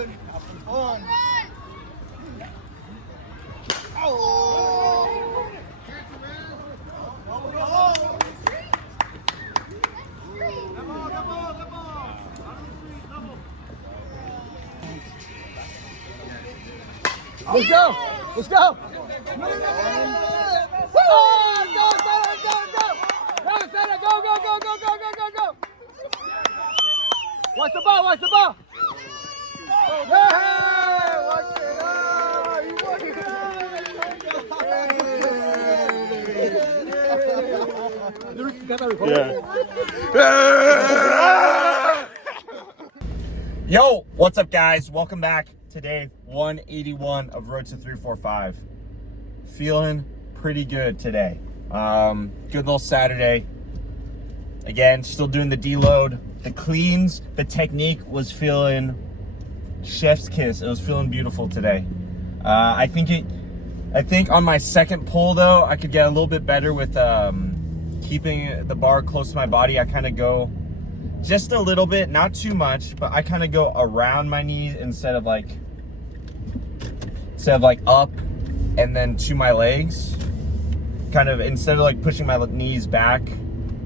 good. Having fun. Oh! Let's go! Let's go! Go! Watch the ball! Watch the ball! Hey! Watch it! You won Yeah. Yo, what's up, guys? Welcome back to day 181 of Road to 345. Feeling pretty good today. Good little Saturday. Again, still doing the deload. The cleans, the technique was feeling chef's kiss. It was feeling beautiful today. I think on my second pull though, I could get a little bit better with keeping the bar close to my body. I kind of go just a little bit, not too much, but I kind of go around my knees instead of like up and then to my legs. Kind of instead of like pushing my knees back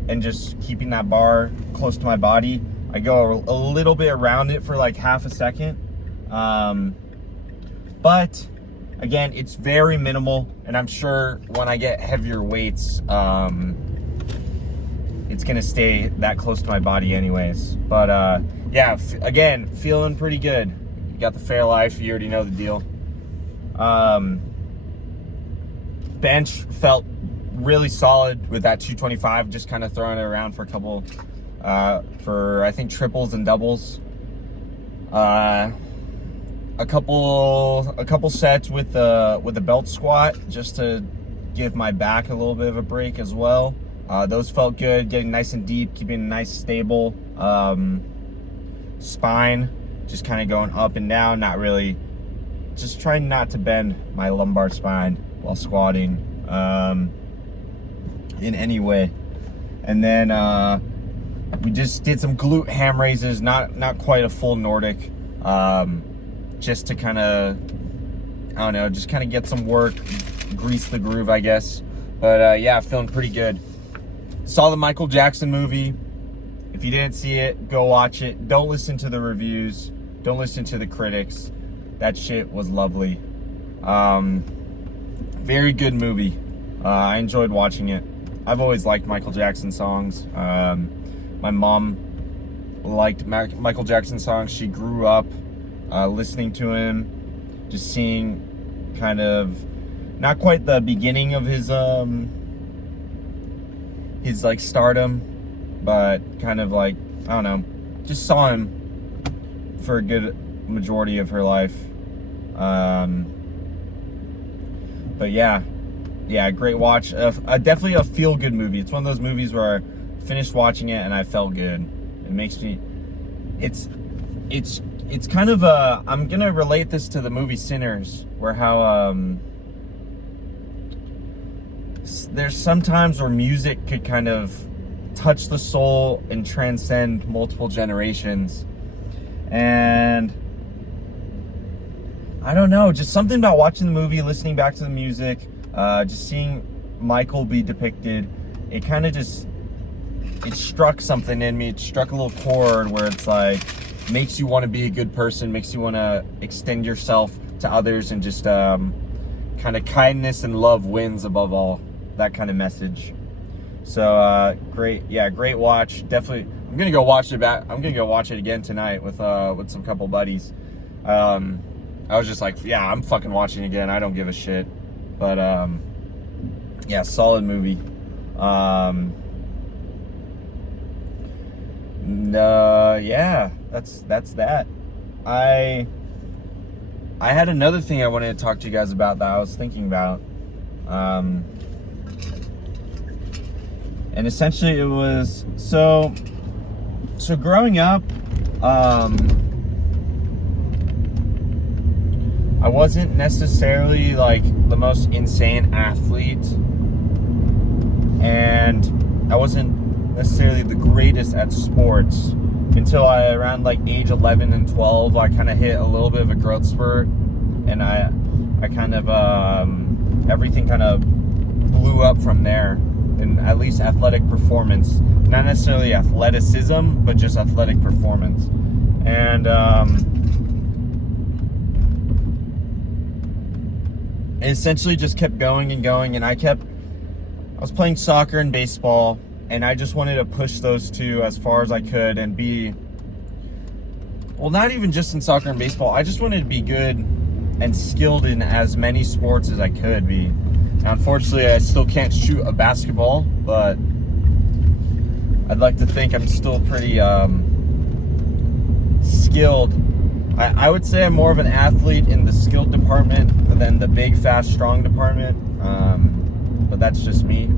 and just keeping that bar close to my body, I go a little bit around it for like half a second. But again, it's very minimal, and I'm sure when I get heavier weights, it's gonna stay that close to my body anyways. But yeah, again, feeling pretty good. You got the Fairlife, you already know the deal. Bench felt really solid with that 225, just kind of throwing it around for a couple, for I think triples and doubles. A couple sets with the belt squat, just to give my back a little bit of a break as well. Those felt good, getting nice and deep, keeping a nice stable spine, just kind of going up and down, not really, just trying not to bend my lumbar spine while squatting in any way. And then we just did some glute ham raises, not quite a full Nordic, just to kind of, I don't know, just kind of get some work, grease the groove, I guess. But yeah, feeling pretty good. Saw the Michael Jackson movie. If you didn't see it, go watch it. Don't listen to the reviews. Don't listen to the critics. That shit was lovely. Very good movie. I enjoyed watching it. I've always liked Michael Jackson songs. My mom liked Michael Jackson songs. She grew up listening to him, just seeing kind of not quite the beginning of his like stardom, but kind of like, I don't know, just saw him for a good majority of her life. But yeah, great watch. Definitely a feel-good movie. It's one of those movies where I finished watching it and I felt good. It makes me, it's kind of I'm gonna relate this to the movie Sinners, where how there's sometimes where music could kind of touch the soul and transcend multiple generations. And I don't know, just something about watching the movie, listening back to the music, just seeing Michael be depicted, it kind of just, it struck something in me. It struck a little chord where it's like, makes you want to be a good person, makes you want to extend yourself to others, and just kind of kindness and love wins above all. That kind of message. So great watch. Definitely, I'm gonna go watch it back. I'm gonna go watch it again tonight with some couple buddies. I was just like, yeah, I'm fucking watching again. I don't give a shit. But yeah, solid movie. Yeah, that's that. I had another thing I wanted to talk to you guys about that I was thinking about. And essentially it was, so growing up, I wasn't necessarily like the most insane athlete, and I wasn't necessarily the greatest at sports, until around like age 11 and 12, I kind of hit a little bit of a growth spurt, and I kind of everything kind of blew up from there, in at least athletic performance, not necessarily athleticism, but just athletic performance. And it essentially just kept going and going, and I was playing soccer and baseball, and I just wanted to push those two as far as I could and be, well, not even just in soccer and baseball. I just wanted to be good and skilled in as many sports as I could be. Now, unfortunately, I still can't shoot a basketball, but I'd like to think I'm still pretty skilled. I would say I'm more of an athlete in the skilled department than the big, fast, strong department. But that's just me.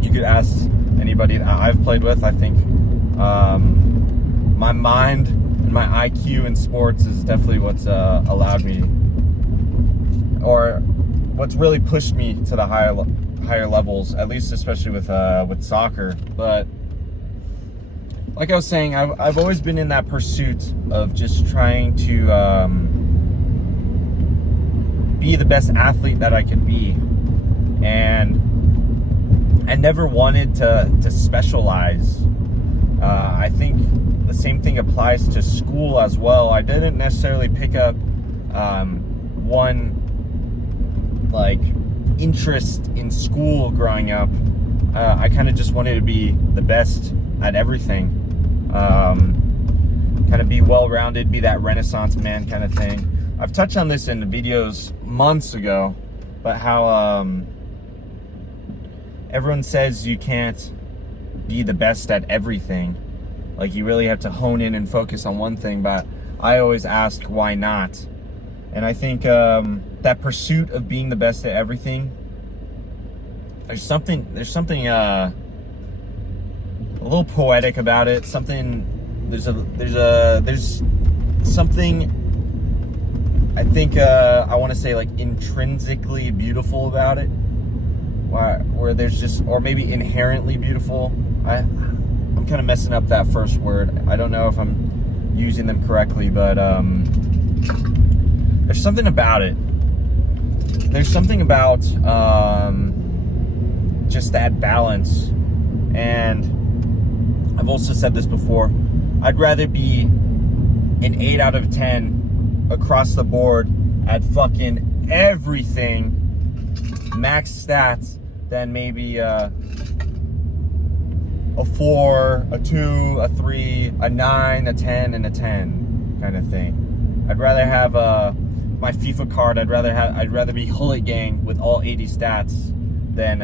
You could ask anybody that I've played with. I think my mind and my IQ in sports is definitely what's allowed me, or what's really pushed me to the higher levels, at least especially with soccer. But like I was saying, I've always been in that pursuit of just trying to be the best athlete that I could be, and I never wanted to specialize. I think the same thing applies to school as well. I didn't necessarily pick up one like interest in school growing up. I kind of just wanted to be the best at everything. Kind of be well-rounded, be that Renaissance man kind of thing. I've touched on this in videos months ago, but how everyone says you can't be the best at everything. Like, you really have to hone in and focus on one thing, but I always ask, why not? And I think that pursuit of being the best at everything, there's something a little poetic about it. There's something, I think I want to say, like, intrinsically beautiful about it, where there's just, or maybe inherently beautiful. I'm kind of messing up that first word. I don't know if I'm using them correctly, but there's something about it. There's something about just that balance. And I've also said this before, I'd rather be an 8 out of 10 across the board at fucking everything, max stats, than maybe a 4, a 2, a 3, a 9, a 10, and a 10 kind of thing. I'd rather have my FIFA card. I'd rather be Hullet Gang with all 80 stats than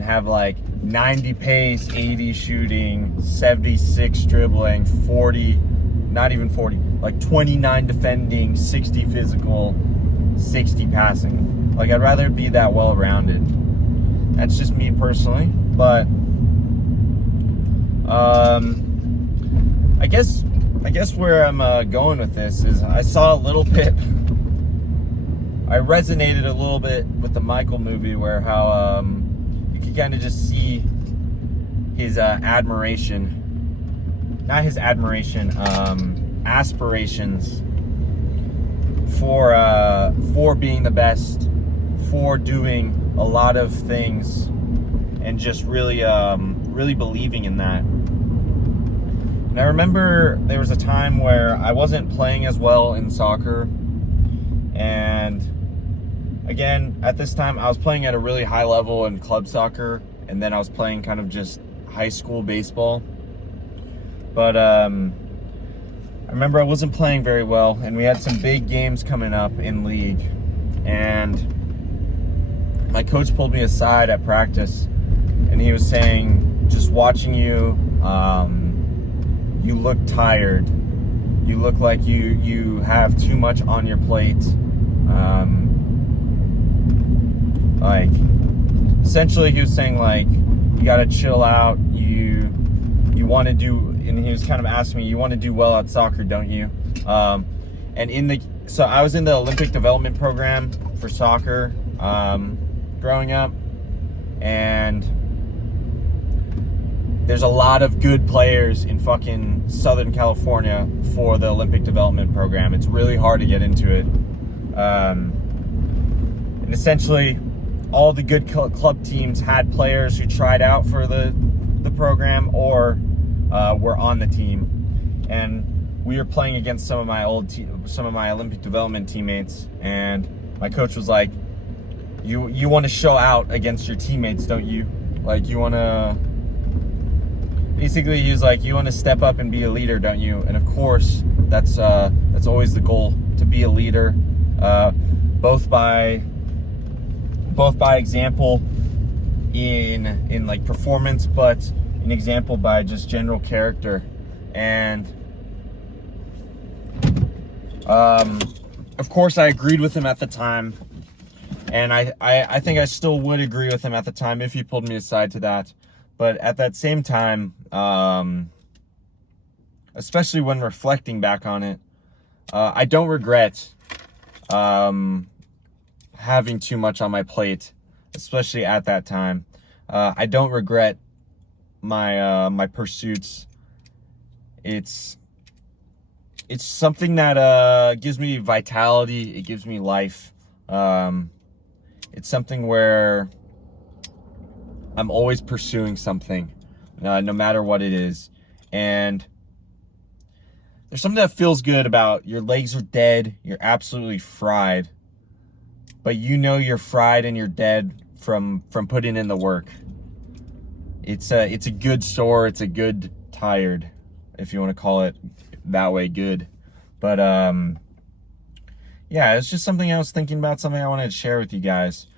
have like 90 pace, 80 shooting, 76 dribbling, 40, not even 40, like 29 defending, 60 physical, 60 passing. Like, I'd rather be that well-rounded. That's just me personally, but I guess where I'm going with this is, I saw a little bit, I resonated a little bit with the Michael movie, where how you can kind of just see his aspirations for being the best, for doing a lot of things, and just really believing in that. And I remember there was a time where I wasn't playing as well in soccer, and again, at this time I was playing at a really high level in club soccer, and then I was playing kind of just high school baseball. But I remember I wasn't playing very well, and we had some big games coming up in league, and my coach pulled me aside at practice, and he was saying, just watching you, you look tired. You look like you have too much on your plate. Like, essentially he was saying, like, you gotta chill out. You want to do, and he was kind of asking me, you want to do well at soccer, don't you? And so I was in the Olympic development program for soccer growing up, and there's a lot of good players in fucking Southern California for the Olympic Development Program. It's really hard to get into it. And essentially, all the good club teams had players who tried out for the program or were on the team. And we were playing against some of my Olympic Development teammates, and my coach was like, you want to show out against your teammates, don't you? Like, you want to... Basically, he was like, you want to step up and be a leader, don't you? And of course, that's always the goal, to be a leader, both by example in like performance, but an example by just general character. And of course, I agreed with him at the time, and I think I still would agree with him at the time if he pulled me aside to that. But at that same time, especially when reflecting back on it, I don't regret having too much on my plate, especially at that time. I don't regret my pursuits. It's something that gives me vitality. It gives me life. It's something where I'm always pursuing something, no matter what it is. And there's something that feels good about your legs are dead, you're absolutely fried, but you know you're fried and you're dead from putting in the work. It's a good sore, it's a good tired, if you want to call it that way, good. But yeah, it's just something I was thinking about, something I wanted to share with you guys.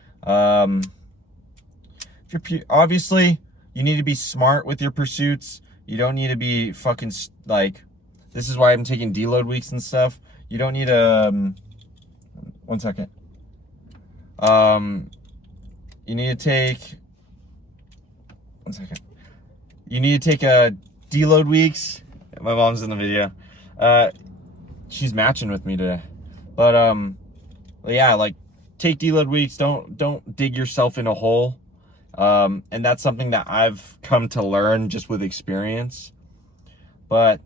Obviously, you need to be smart with your pursuits. You don't need to be fucking like, this is why I'm taking deload weeks and stuff. You don't need a, 1 second. You need to take, 1 second. You need to take a deload weeks. My mom's in the video. She's matching with me today. But, yeah, like, take deload weeks. Don't dig yourself in a hole. And that's something that I've come to learn just with experience. But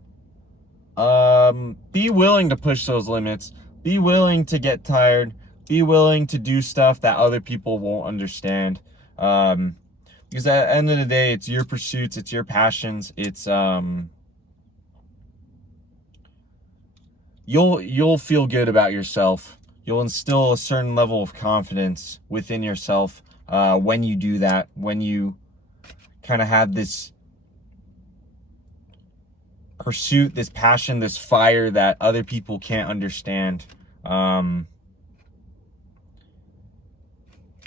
be willing to push those limits. Be willing to get tired. Be willing to do stuff that other people won't understand. Because at the end of the day, it's your pursuits, it's your passions, it's you'll feel good about yourself. You'll instill a certain level of confidence within yourself when you do that, when you kind of have this pursuit, this passion, this fire that other people can't understand.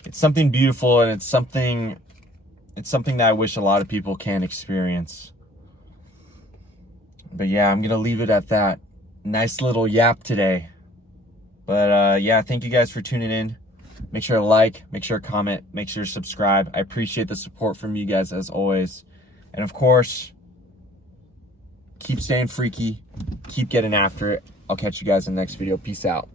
It's something beautiful, and it's something that I wish a lot of people can experience. But yeah, I'm gonna leave it at that. Nice little yap today. But yeah, thank you guys for tuning in. Make sure to like, make sure to comment, make sure to subscribe. I appreciate the support from you guys as always. And of course, keep staying freaky, keep getting after it. I'll catch you guys in the next video. Peace out.